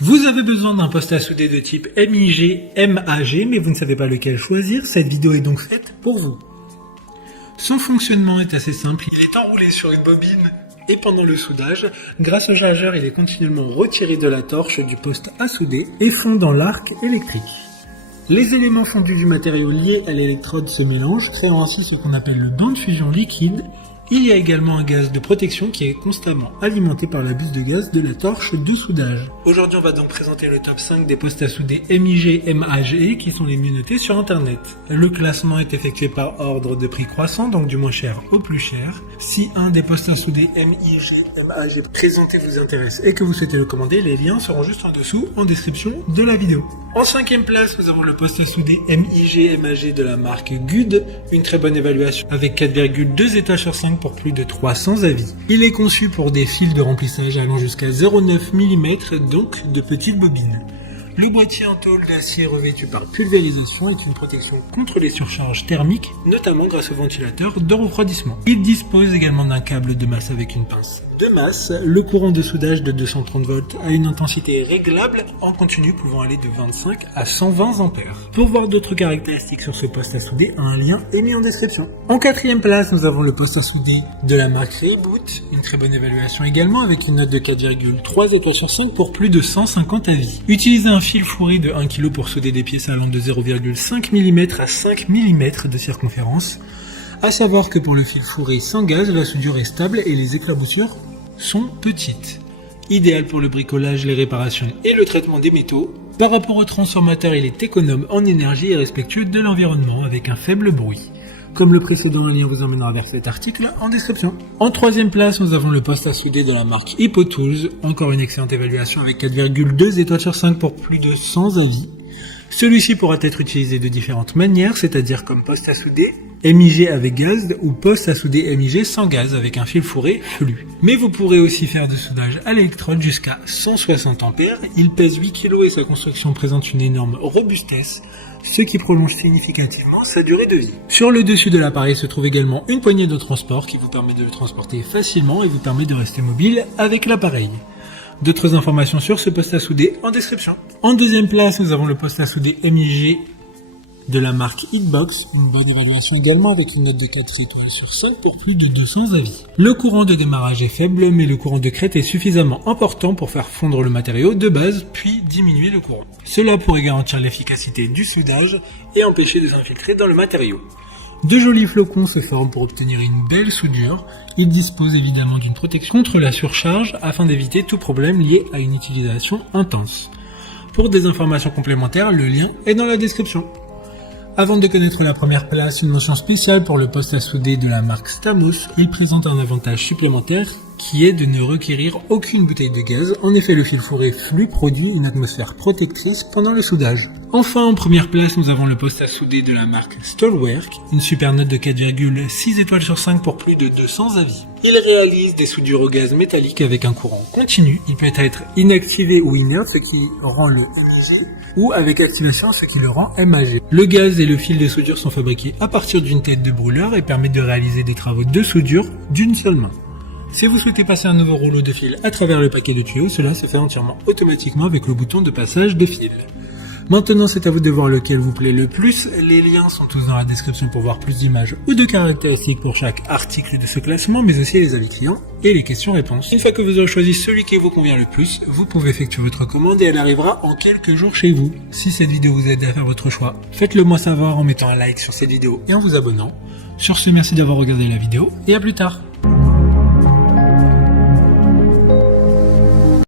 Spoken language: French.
Vous avez besoin d'un poste à souder de type MIG, MAG, mais vous ne savez pas lequel choisir. Cette vidéo est donc faite pour vous. Son fonctionnement est assez simple. Il est enroulé sur une bobine et pendant le soudage, grâce au chargeur, il est continuellement retiré de la torche du poste à souder et fond dans l'arc électrique. Les éléments fondus du matériau lié à l'électrode se mélangent, créant ainsi ce qu'on appelle le banc de fusion liquide. Il y a également un gaz de protection qui est constamment alimenté par la buse de gaz de la torche de soudage. Aujourd'hui, on va donc présenter le top 5 des postes à souder MIG, MAG qui sont les mieux notés sur internet. Le classement est effectué par ordre de prix croissant, donc du moins cher au plus cher. Si un des postes à souder MIG, MAG présenté vous intéresse et que vous souhaitez le commander, les liens seront juste en dessous en description de la vidéo. En cinquième place, nous avons le poste à souder MIG, MAG de la marque GUD, une très bonne évaluation avec 4,2 étoiles sur 5 pour plus de 300 avis. Il est conçu pour des fils de remplissage allant jusqu'à 0,9 mm, donc de petites bobines. Le boîtier en tôle d'acier revêtu par pulvérisation est une protection contre les surcharges thermiques, notamment grâce au ventilateur de refroidissement. Il dispose également d'un câble de masse avec une pince de masse. Le courant de soudage de 230 volts a une intensité réglable en continu pouvant aller de 25 à 120 ampères. Pour voir d'autres caractéristiques sur ce poste à souder, un lien est mis en description. En quatrième place, nous avons le poste à souder de la marque Reboot, une très bonne évaluation également avec une note de 4,3 étoiles sur 5 pour plus de 150 avis. Utilisez un fil fourré de 1 kg pour souder des pièces allant de 0,5 mm à 5 mm de circonférence. À savoir que pour le fil fourré sans gaz, la soudure est stable et les éclaboussures sont petites. Idéal pour le bricolage, les réparations et le traitement des métaux. Par rapport au transformateur, il est économe en énergie et respectueux de l'environnement avec un faible bruit. Comme le précédent, un lien vous emmènera vers cet article en description. En troisième place, nous avons le poste à souder de la marque HippoTools. Encore une excellente évaluation avec 4,2 étoiles sur 5 pour plus de 100 avis. Celui-ci pourra être utilisé de différentes manières, c'est-à-dire comme poste à souder MIG avec gaz ou poste à souder MIG sans gaz avec un fil fourré flux. Mais vous pourrez aussi faire de soudage à l'électrode jusqu'à 160 ampères. Il pèse 8 kg et sa construction présente une énorme robustesse, ce qui prolonge significativement sa durée de vie. Sur le dessus de l'appareil se trouve également une poignée de transport qui vous permet de le transporter facilement et vous permet de rester mobile avec l'appareil. D'autres informations sur ce poste à souder en description. En deuxième place, nous avons le poste à souder MIG de la marque Hitbox, une bonne évaluation également avec une note de 4 étoiles sur 5 pour plus de 200 avis. Le courant de démarrage est faible, mais le courant de crête est suffisamment important pour faire fondre le matériau de base, puis diminuer le courant. Cela pourrait garantir l'efficacité du soudage et empêcher de s'infiltrer dans le matériau. De jolis flocons se forment pour obtenir une belle soudure. Il dispose évidemment d'une protection contre la surcharge afin d'éviter tout problème lié à une utilisation intense. Pour des informations complémentaires, le lien est dans la description. Avant de connaître la première place, une mention spéciale pour le poste à souder de la marque Stamos. Il présente un avantage supplémentaire qui est de ne requérir aucune bouteille de gaz. En effet, le fil fourré flux produit une atmosphère protectrice pendant le soudage. Enfin, en première place, nous avons le poste à souder de la marque Stolwerk, une super note de 4,6 étoiles sur 5 pour plus de 200 avis. Il réalise des soudures au gaz métallique avec un courant continu. Il peut être inactivé ou inerte, ce qui rend le MIG, ou avec activation, ce qui le rend MAG. Le gaz et le fil de soudure sont fabriqués à partir d'une tête de brûleur et permettent de réaliser des travaux de soudure d'une seule main. Si vous souhaitez passer un nouveau rouleau de fil à travers le paquet de tuyaux, cela se fait entièrement automatiquement avec le bouton de passage de fil. Maintenant, c'est à vous de voir lequel vous plaît le plus. Les liens sont tous dans la description pour voir plus d'images ou de caractéristiques pour chaque article de ce classement, mais aussi les avis clients et les questions-réponses. Une fois que vous aurez choisi celui qui vous convient le plus, vous pouvez effectuer votre commande et elle arrivera en quelques jours chez vous. Si cette vidéo vous aide à faire votre choix, faites-le moi savoir en mettant un like sur cette vidéo et en vous abonnant. Sur ce, merci d'avoir regardé la vidéo et à plus tard.